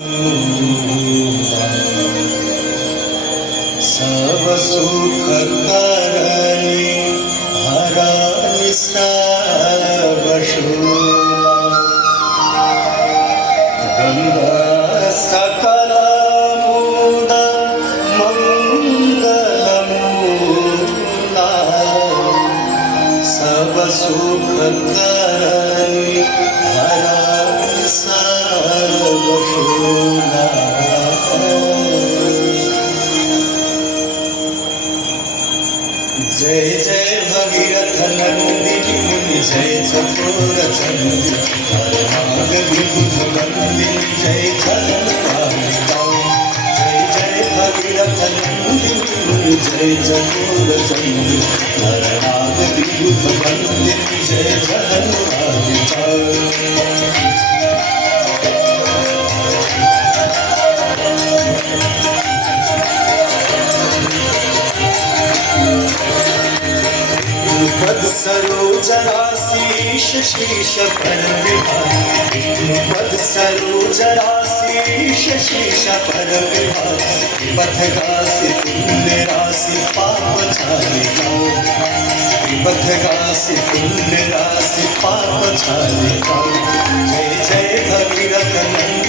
सब सुख करनी हरानी सब शूला गंगा सकल मूल मंगल मूला सब सुख करनी हरानी सब शूला। जय जय भगीरथ नंदिनी मुनि जय चकोर चंदी नाग विबुध बंदिनी जय झलन कामिकाओ। जय जय भगीरथ नंदिनी मुनि जय चकोर चंदी नाग विबुध बंदिनी जय झलन कामिकाओ। पद सरोज राशीष शीश पर विभाग पद सरोज राशीष शीश पर विभाग पथ गासी पुण्य राशि पाप छाले जाओ। पथ गासी पुण्य राशि पाप छाले जाओ। जय जय भगीरथ नंदिनी